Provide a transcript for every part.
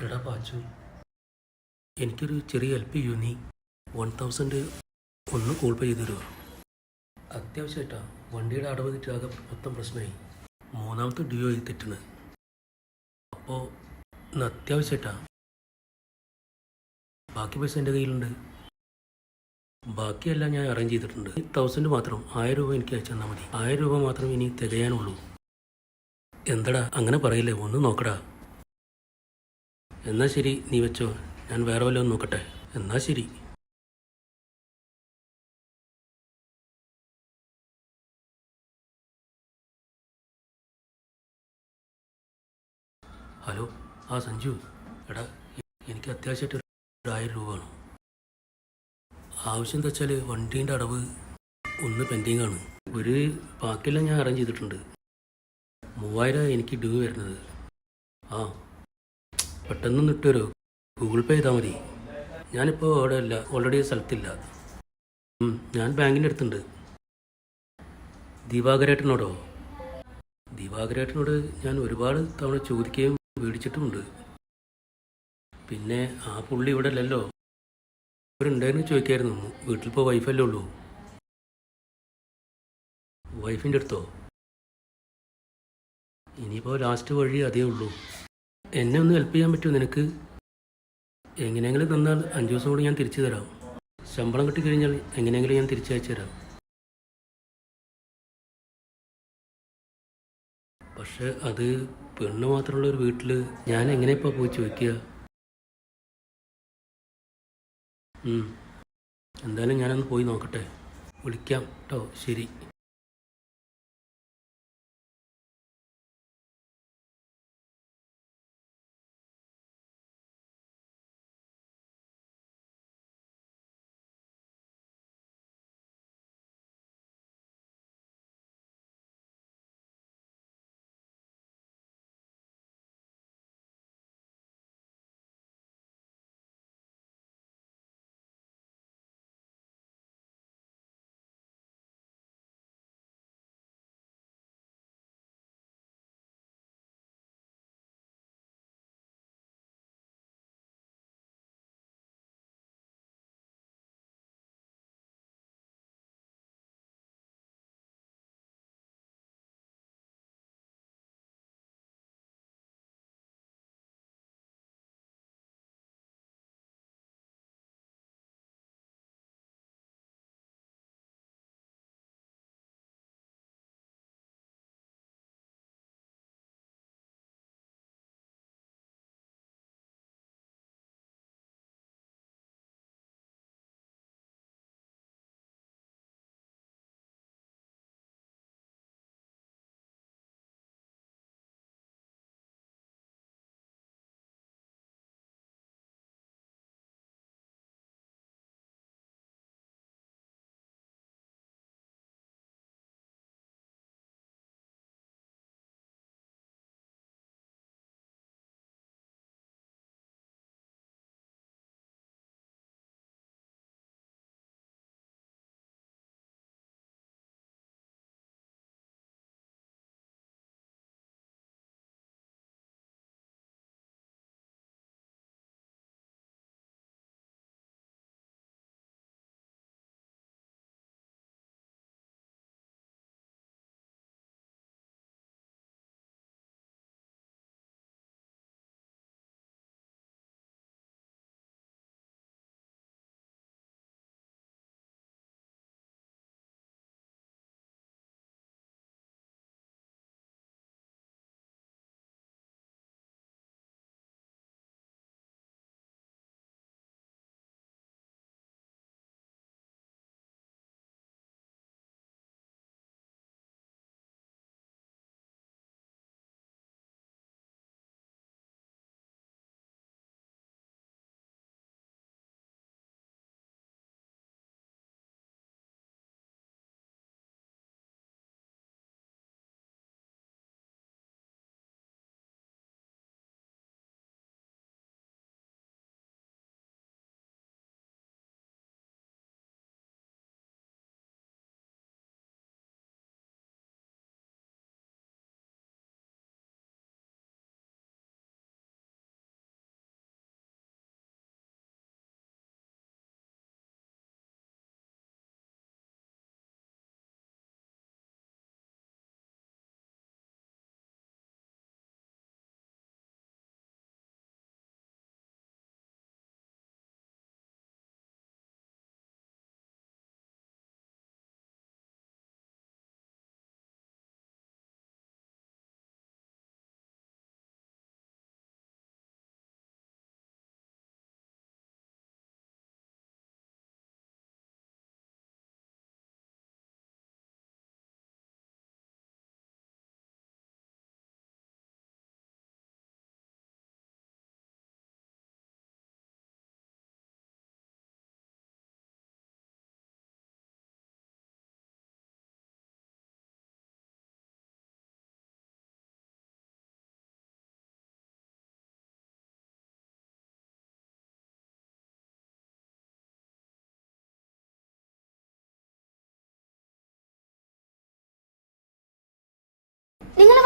എടാ പാച്ചു. എനിക്കൊരു ചെറിയ ഹെൽപ്പ് ചെയ്യൂ നീ. വൺ തൗസൻഡ് ഒന്ന് കോൾ പേ ചെയ്ത് തരുമോ അത്യാവശ്യമായിട്ടാ വണ്ടിയുടെ അടവ് മൊത്തം പ്രശ്നമായി. മൂന്നാമത്തെ ഡ്യൂ ആയി തെറ്റണ്. അപ്പോൾ ഇന്ന് അത്യാവശ്യമായിട്ടാ ബാക്കി പൈസ എന്റെ കയ്യിലുണ്ട്. ബാക്കിയെല്ലാം ഞാൻ അറേഞ്ച് ചെയ്തിട്ടുണ്ട്. തൗസൻഡ് മാത്രം ആയിരം രൂപ എനിക്ക് അയച്ചു തന്നാൽ മതി. ആയിരം രൂപ മാത്രം ഇനി തികയാനുള്ളൂ. എന്തടാ? അങ്ങനെ പറയില്ലേ? ഒന്ന് നോക്കടാ. എന്നാ ശരി നീ വെച്ചോ. ഞാൻ വേറെ വല്ലതും നോക്കട്ടെ. എന്നാ ശരി. ഹലോ ആ സഞ്ജു. എടാ എനിക്ക് അത്യാവശ്യമായിട്ട് ഒരു ആയിരം രൂപ വേണം. ആവശ്യം എന്താ വെച്ചാൽ വണ്ടീന്റെ അടവ് ഒന്ന് പെൻഡിങ് ആണ്. ഒരു ബാക്കിയെല്ലാം ഞാൻ അറേഞ്ച് ചെയ്തിട്ടുണ്ട്. മൂവായിരം എനിക്ക് ഡ്യൂ വരുന്നത്. ആ പെട്ടെന്ന് നിട്ടൊരു ഗൂഗിൾ പേ ചെയ്താൽ മതി. ഞാനിപ്പോൾ അവിടെ അല്ല ഓൾറെഡി സ്ഥലത്തില്ല. ഞാൻ ബാങ്കിന്റെ അടുത്തുണ്ട്. ദിവാകരേട്ടനോടോ? ദിവാകരേട്ടനോട് ഞാൻ ഒരുപാട് തവണ ചോദിക്കുകയും മേടിച്ചിട്ടുമുണ്ട് പിന്നെ ആ പുള്ളി ഇവിടെ അല്ലല്ലോ ഇവരുണ്ടായിരുന്നു ചോദിക്കായിരുന്നു. വീട്ടിൽ ഇപ്പോൾ വൈഫല്ലേ ഉള്ളൂ. വൈഫിന്റെ അടുത്തോ? ഇനിയിപ്പോൾ ലാസ്റ്റ് വഴി അതേ ഉള്ളൂ. എന്നെ ഒന്ന് ഹെൽപ്പ് ചെയ്യാൻ പറ്റുമോ നിനക്ക്? എങ്ങനെയെങ്കിലും തന്നാൽ അഞ്ച് ദിവസം കൂടി ഞാൻ തിരിച്ചു തരാം. ശമ്പളം കിട്ടിക്കഴിഞ്ഞാൽ എങ്ങനെയെങ്കിലും ഞാൻ തിരിച്ചയച്ചു തരാം. പക്ഷെ അത് പെണ്ണ് മാത്രമുള്ള ഒരു വീട്ടിൽ ഞാൻ എങ്ങനെ ഇപ്പോൾ പോയി ചോദിക്കുക. എന്തായാലും ഞാനൊന്ന് പോയി നോക്കട്ടെ. വിളിക്കാം കേട്ടോ ശരി.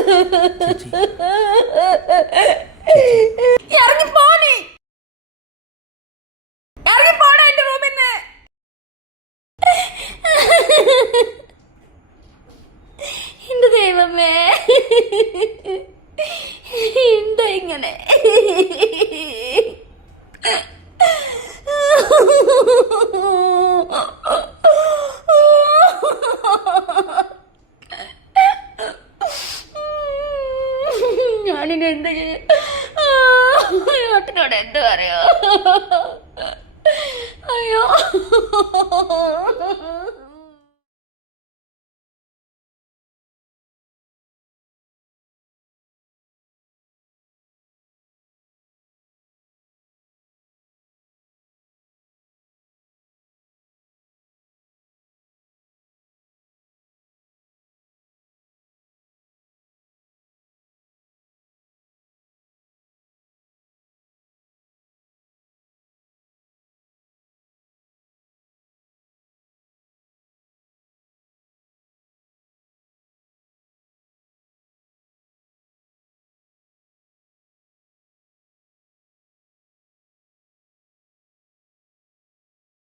കൊണ്ടല്ലേ ചേച്ചി ഇറങ്ങിപ്പോ നീ എന്റെ റൂമിൽ നിന്ന് എന്റെ ദൈവമേ. എന്താ ഇങ്ങനെ. よ。